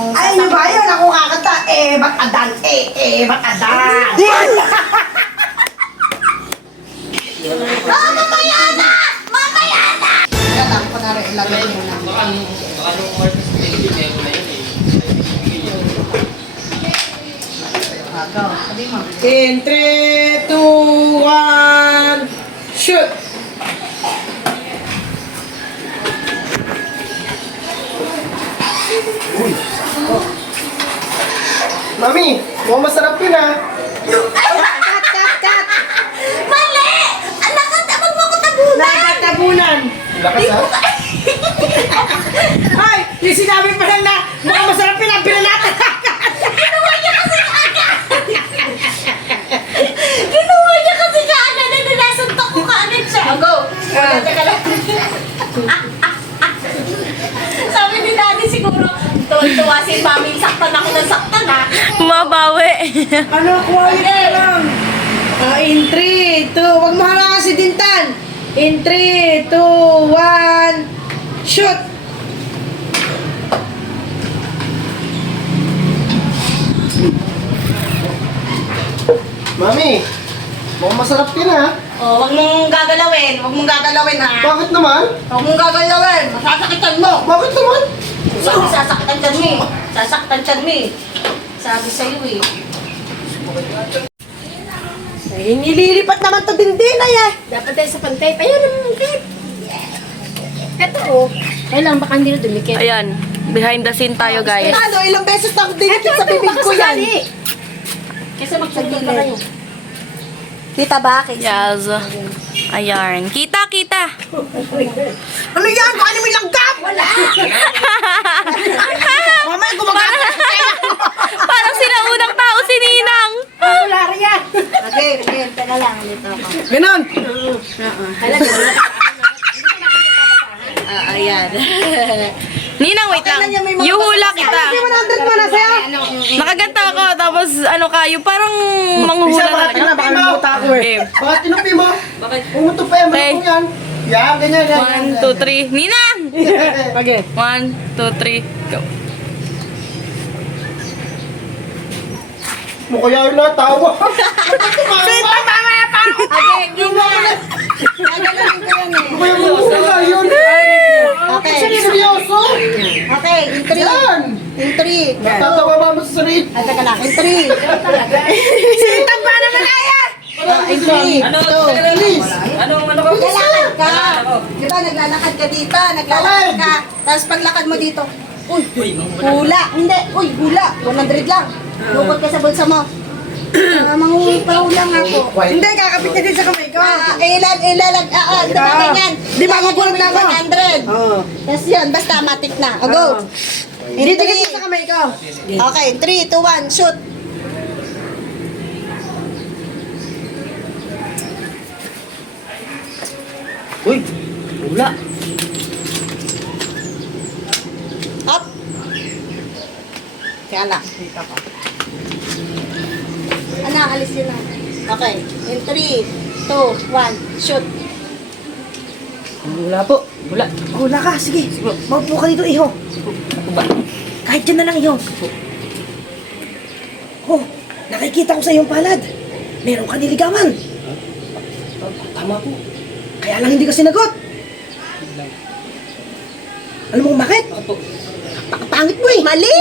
yung... Ay, nyo ba yun? Ako kakanta. Bakadan. Bakadan. Mamaya na! Mamaya na! Kaya lang, kunwari ilagay mo na. Baka nung artist pinibigay mo na yun eh. Go. Sabi mo. In 3, 2, 1, shoot! Mami, mukhang masarap yun ah. Cut! Mali! Anak ka, wag mo ko tabunan! Nagkatabunan! Lakas ha? Ay! Yung sinabi pa lang na mukhang masarap pinapila natin! Ginawa niya kasi kaagad! Ginawa niya kasi kaagad na nilasuntok ko kaagad siya. Oh, go! Teka lang. Sabi ni Daddy siguro, tuwa si Mami, saktan ako ng saktan ha. Mabawi. Ano, quiet ka lang! In 3, 2, wag mo halangan si Dintan! In 3, 2, 1, shoot! Mami, mukhang masarap yun ah. Oh, wag mong gagalawin. Wag mong gagalawin ha. Bakit naman? Huwag mong gagalawin. Masasakitan mo. Bakit naman? Sabi sasaktan dyan mo eh. Sasaktan dyan mo eh. Sabi sa'yo eh. Ay, nililipat naman to din ay eh! Dapat tayo sa pantay. Ayan ang cake. Ito oh. Kailan baka hindi na dumikit. Ayan, behind the scene tayo guys. Ano, ilang beses na ako dinikit sa bibig ko yan! Kasi magsaglit pa kayo. Kita ba? Yes. Ayan. Kita. Ano yan? Baka naman langgam! Wala! Mamaya gumagana! Parang sinaunang tao si Ninang. Wala rin yan! Okay, teka lang. Dito ako. Ganon! Ayan. Ninang, wait lang. Yuhula kita. Ay, 100 mo na sa'yo! Nakaganta ako, tapos ano ka, yung parang manghuhula Isa, na. bakit na? Baka namuta ako eh. Okay. Bakit tinupi mo? Bakit? Umuto pa yan, Okay. malakong yan. Yan, ganyan, yan. 1, 2, 3. Ninang! Okay. 1, 2, 3, go. Mukha yan na, tawa. Okay, hindi mo na. Gagalawin ko yan eh. Mukha yung mukha yun. Okay. Seryoso? Okay, in 3. Yan. In 3. Natatawa ba mo sa sarili? Ay, teka lang. In 3. Sintang ba naman kaya? In 3. Please. Naglalakad ka. Di ba, naglalakad ka dito. Naglalakad ka. Tapos paglakad mo dito. Uy, hula. Hindi. Uy, hula. 100 lang. Lukot ka sa bulsa mo. Manghuhula nga ako. Hindi, kakapit na din sa kamay ko. Diba ganyan? Di ba magulat na ako? 100. Oo. Tapos yun, basta matik na. O, go. In Didikit mo 3. sa kamay ko. Okay, 3, 2, 1, shoot. Uy, wala. Up. Kaya lang, dito ko. Ano, alis yun na. Okay, in 3, 2, 1, shoot. Wala po. Wala. Hula ka, sige. Maupo ka dito, iho. Kahit dyan na lang, iho. Oh, nakikita ko sa iyong palad. Meron ka niligawan. Tama po. Kaya lang hindi ka sinagot. Alam mo kung bakit? Pangit mo eh. Mali!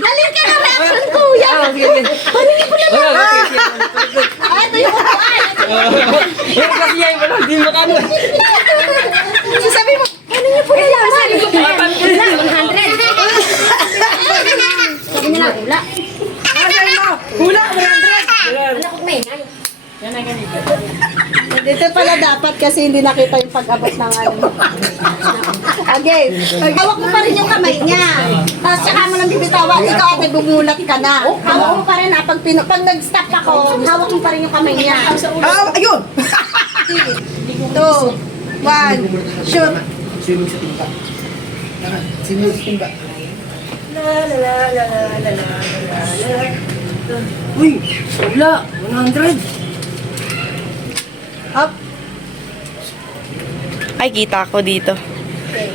Mali ka na reaction, kuya! Paano niyo po naman? Ah, ito yung upuan. Kasi yan, wala. Hindi mo kano. Sasabi mo, paano niyo po nalaman? 100. Sabi nila, wala. Ano sa'yo mo? Hula, 100. Anak ko may ngay. Dito pala dapat kasi hindi nakita yung pag-abot ng ano. Okay. Hawak mo pa rin yung kamay niya. Tapos saka mo lang bibitawan. Ikaw ate, bumulat ka na. Hawak mo pa rin ha. Pag nag-stop ako, hawak mo pa rin yung kamay niya. Ayun. 2, 1, shoot. Swimming sa timba. Swimming sa timba. Uy, wala. 100. Up. Ay, kita ko dito. Okay.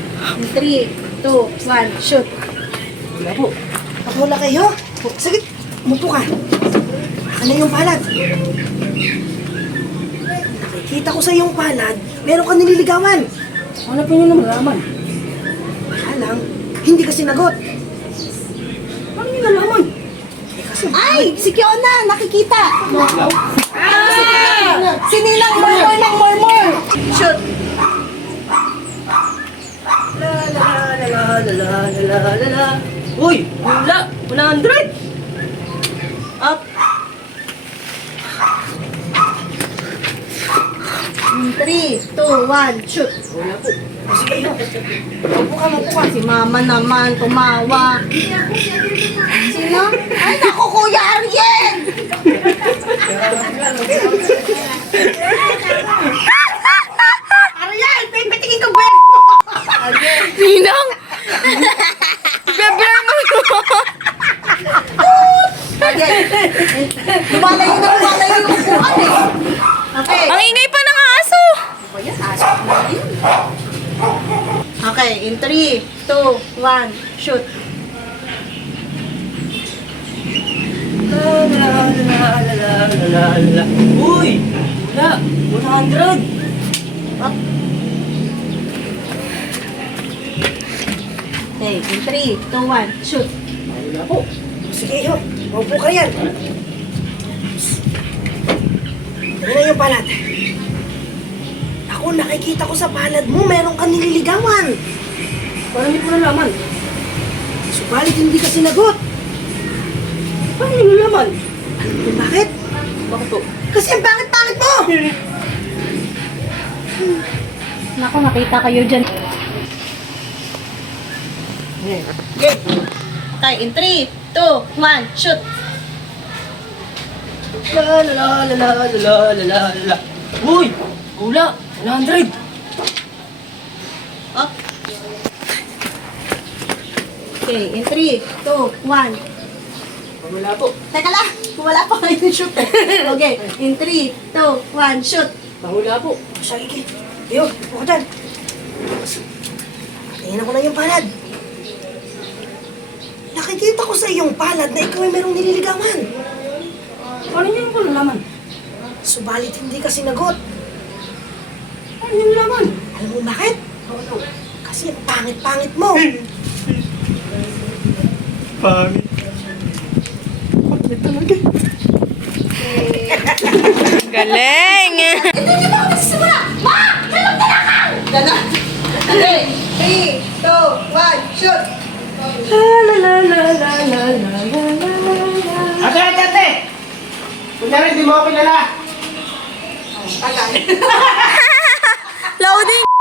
3, 2, 1, shoot. Wala po. Pag wala kayo, sige, umupo ka. Akin na yung palad. Nakikita ko sa iyong palad, meron ka nililigawan. Ano po nyo na malaman? Kaya lang, hindi ka sinagot. Paano nyo nalaman? Ay, si Kiona, nakikita. Si Ninang Mormor ng Mormor. Shoot. Uy, wala. 100. Up. 3, 2, 1, shoot. Upo ka. Si Mama naman, tumawa. Sino? Ay, naku, Kuya Ariel! Ariel, pipitingin ko ba? Ninang! Ibe-blur mo Ariel, lumalayo na yung upuan eh. Okay. Ang ingay pa ng aso! Ayan, asok na yun. Okay, in 3, 2, 1, shoot. Uy, wala. 100. Okay, in 3, 2, 1, shoot. Wala po. Sige, yun. Umupo ka yan. Tingnan na yung palad. Ako, nakikita ko sa palad mo, meron ka nililigawan. Paano nyo po nalaman? Subalit hindi ka sinagot. Paano nyo nalaman? Alam mo bakit? Bakit po? Kasi ang pangit-pangit mo! Naku, nakita kayo dyan. Okay, in 3, 2, 1, shoot. La. Uy, wala. 100. Up. Okay, in 3, 2, 1. Wala po. Teka lang, wala pa kayo shoot eh. Okay, in 3, 2, 1, shoot. Wala po. Sige, Yo, upo ka dyan. Tingnan ko na yung palad. Nakikita ko sa iyong palad na ikaw ay merong nililigawan. Paano nyo po nalaman? Subalit hindi ka sinagot. Paano nyo nalaman? Alam mo bakit? Kasi ang pangit-pangit mo. Galing! Hindi niyo ba ako nagsisimula? Ma! Kailang tinakal! Ganon. Okay, 3, 2, 1, shoot. Ate! Kunyari, di mo ako kilala. Tagal. Loading!